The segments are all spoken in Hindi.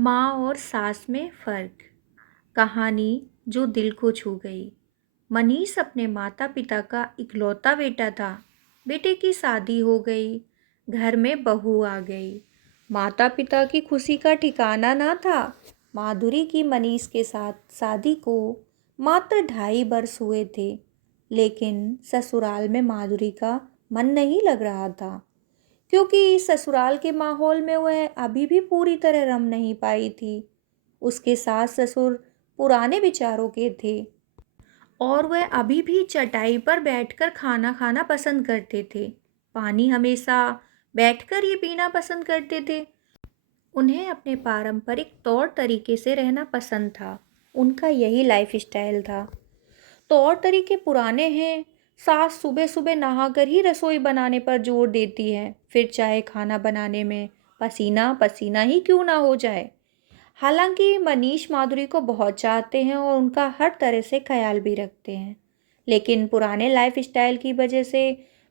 माँ और सास में फ़र्क। कहानी जो दिल को छू गई। मनीष अपने माता पिता का इकलौता बेटा था। बेटे की शादी हो गई, घर में बहू आ गई। माता पिता की खुशी का ठिकाना ना था। माधुरी की मनीष के साथ शादी को मात्र 2.5 वर्ष हुए थे, लेकिन ससुराल में माधुरी का मन नहीं लग रहा था, क्योंकि ससुराल के माहौल में वह अभी भी पूरी तरह रम नहीं पाई थी। उसके सास ससुर पुराने विचारों के थे और वह अभी भी चटाई पर बैठकर खाना खाना पसंद करते थे। पानी हमेशा बैठकर ही पीना पसंद करते थे। उन्हें अपने पारंपरिक तौर तरीके से रहना पसंद था। उनका यही लाइफ स्टाइल था। तौर तरीके पुराने हैं। सास सुबह सुबह नहाकर ही रसोई बनाने पर जोर देती है, फिर चाहे खाना बनाने में पसीना पसीना ही क्यों ना हो जाए। हालांकि मनीष माधुरी को बहुत चाहते हैं और उनका हर तरह से ख्याल भी रखते हैं, लेकिन पुराने लाइफ स्टाइल की वजह से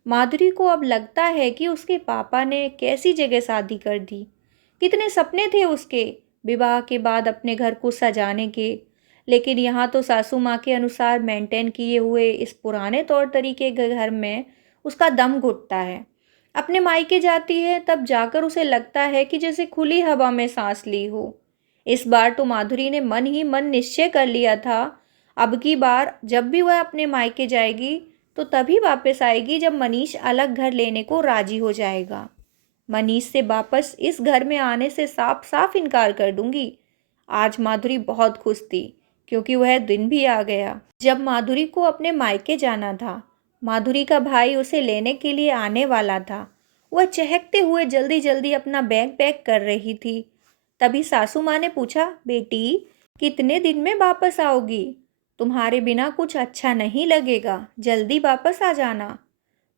माधुरी को अब लगता है कि उसके पापा ने कैसी जगह शादी कर दी। कितने सपने थे उसके विवाह के बाद अपने घर को सजाने के, लेकिन यहाँ तो सासू माँ के अनुसार मेंटेन किए हुए इस पुराने तौर तरीके के घर में उसका दम घुटता है। अपने मायके जाती है तब जाकर उसे लगता है कि जैसे खुली हवा में सांस ली हो। इस बार तो माधुरी ने मन ही मन निश्चय कर लिया था, अब की बार जब भी वह अपने मायके जाएगी तो तभी वापस आएगी जब मनीष अलग घर लेने को राजी हो जाएगा। मनीष से वापस इस घर में आने से साफ साफ इनकार कर दूंगी। आज माधुरी बहुत खुश थी, क्योंकि वह दिन भी आ गया जब माधुरी को अपने मायके जाना था। माधुरी का भाई उसे लेने के लिए आने वाला था। वह चहकते हुए जल्दी जल्दी अपना बैग पैक कर रही थी। तभी सासू माँ ने पूछा, बेटी कितने दिन में वापस आओगी? तुम्हारे बिना कुछ अच्छा नहीं लगेगा, जल्दी वापस आ जाना।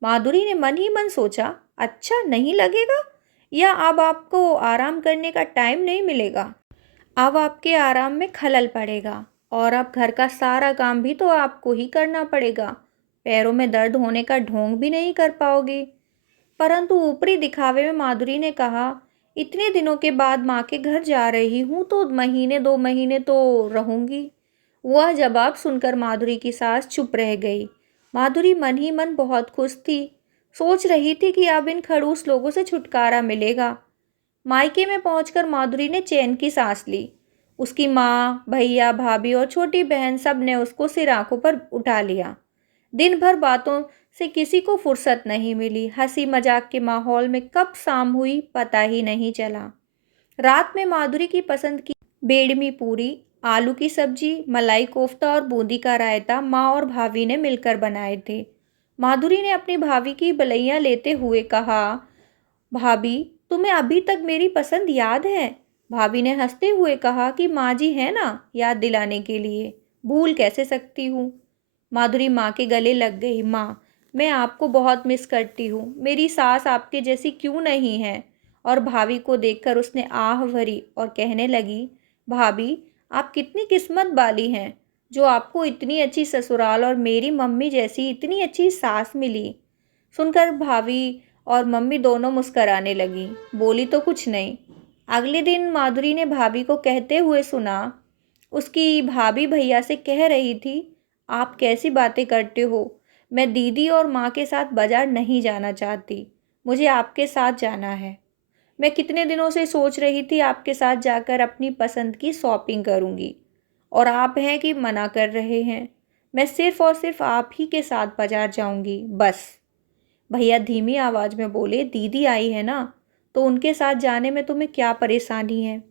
माधुरी ने मन ही मन सोचा, अच्छा नहीं लगेगा, या अब आपको आराम करने का टाइम नहीं मिलेगा? अब आपके आराम में खलल पड़ेगा और अब घर का सारा काम भी तो आपको ही करना पड़ेगा। पैरों में दर्द होने का ढोंग भी नहीं कर पाओगे। परंतु ऊपरी दिखावे में माधुरी ने कहा, इतने दिनों के बाद माँ के घर जा रही हूँ तो महीने 2 महीने तो रहूंगी। वह जवाब सुनकर माधुरी की सास चुप रह गई। माधुरी मन ही मन बहुत खुश थी। सोच रही थी कि अब इन खड़ूस लोगों से छुटकारा मिलेगा। मायके में पहुंचकर माधुरी ने चैन की सांस ली। उसकी माँ, भैया, भाभी और छोटी बहन सब ने उसको सिर आंखों पर उठा लिया। दिन भर बातों से किसी को फुर्सत नहीं मिली। हंसी मजाक के माहौल में कब शाम हुई पता ही नहीं चला। रात में माधुरी की पसंद की बेडमी पूरी, आलू की सब्जी, मलाई कोफ्ता और बूंदी का रायता माँ और भाभी ने मिलकर बनाए थे। माधुरी ने अपनी भाभी की बलैया लेते हुए कहा, भाभी तुम्हें अभी तक मेरी पसंद याद है? भाभी ने हंसते हुए कहा कि माँ जी है ना, याद दिलाने के लिए, भूल कैसे सकती हूँ। माधुरी माँ के गले लग गई। माँ, मैं आपको बहुत मिस करती हूँ। मेरी सास आपके जैसी क्यों नहीं है? और भाभी को देखकर उसने आह भरी और कहने लगी, भाभी आप कितनी किस्मत वाली हैं जो आपको इतनी अच्छी ससुराल और मेरी मम्मी जैसी इतनी अच्छी सास मिली। सुनकर भाभी और मम्मी दोनों मुस्कराने लगी, बोली तो कुछ नहीं। अगले दिन माधुरी ने भाभी को कहते हुए सुना, उसकी भाभी भैया से कह रही थी, आप कैसी बातें करते हो? मैं दीदी और माँ के साथ बाजार नहीं जाना चाहती, मुझे आपके साथ जाना है। मैं कितने दिनों से सोच रही थी आपके साथ जाकर अपनी पसंद की शॉपिंग करूंगी, और आप हैं कि मना कर रहे हैं। मैं सिर्फ और सिर्फ आप ही के साथ बाजार जाऊंगी, बस। भैया धीमी आवाज में बोले, दीदी आई है ना, तो उनके साथ जाने में तुम्हें क्या परेशानी है?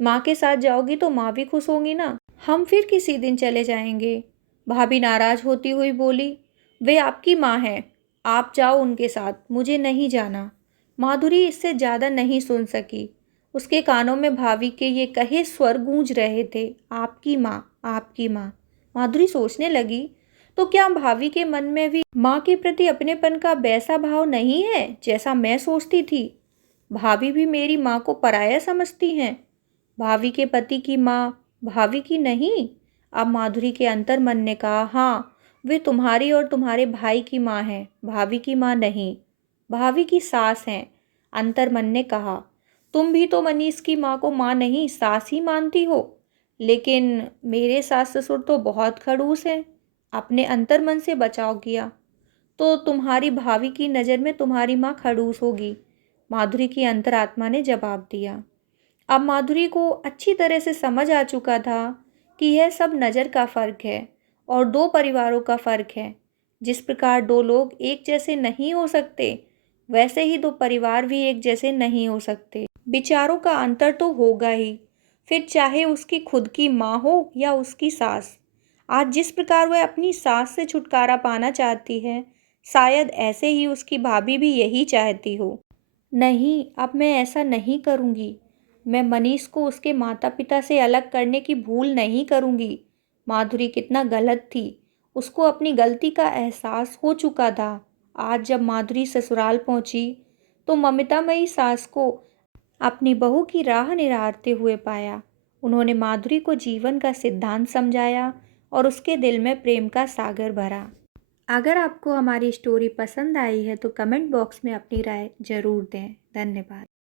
माँ के साथ जाओगी तो माँ भी खुश होंगी ना। हम फिर किसी दिन चले जाएंगे। भाभी नाराज होती हुई बोली, वे आपकी माँ हैं, आप जाओ उनके साथ, मुझे नहीं जाना। माधुरी इससे ज़्यादा नहीं सुन सकी। उसके कानों में भाभी के ये कहे स्वर गूंज रहे थे, आपकी माँ, आपकी माँ। माधुरी सोचने लगी, तो क्या भाभी के मन में भी माँ के प्रति अपनेपन का वैसा भाव नहीं है जैसा मैं सोचती थी? भाभी भी मेरी माँ को पराया समझती हैं। भाभी के पति की माँ, भाभी की नहीं। अब माधुरी के अंतर मन ने कहा, हाँ वे तुम्हारी और तुम्हारे भाई की माँ है, भाभी की माँ नहीं, भाभी की सास हैं। अंतर मन ने कहा, तुम भी तो मनीष की माँ को माँ नहीं सास ही मानती हो। लेकिन मेरे सास ससुर तो बहुत खड़ूस हैं। अपने अंतर्मन से बचाव किया तो तुम्हारी भाभी की नज़र में तुम्हारी माँ खड़ूस होगी। माधुरी की अंतरात्मा ने जवाब दिया। अब माधुरी को अच्छी तरह से समझ आ चुका था कि यह सब नज़र का फ़र्क है और दो परिवारों का फ़र्क है। जिस प्रकार दो लोग एक जैसे नहीं हो सकते, वैसे ही दो परिवार भी एक जैसे नहीं हो सकते। विचारों का अंतर तो होगा ही, फिर चाहे उसकी खुद की माँ हो या उसकी सास। आज जिस प्रकार वह अपनी सास से छुटकारा पाना चाहती है, शायद ऐसे ही उसकी भाभी भी यही चाहती हो। नहीं, अब मैं ऐसा नहीं करूँगी। मैं मनीष को उसके माता-पिता से अलग करने की भूल नहीं करूँगी। माधुरी कितना गलत थी, उसको अपनी गलती का एहसास हो चुका था। आज जब माधुरी ससुराल पहुँची, तो ममतामयी सास को अपनी बहू की राह निहारते हुए पाया। उन्होंने माधुरी को जीवन का सिद्धांत समझाया और उसके दिल में प्रेम का सागर भरा। अगर आपको हमारी स्टोरी पसंद आई है तो कमेंट बॉक्स में अपनी राय ज़रूर दें। धन्यवाद।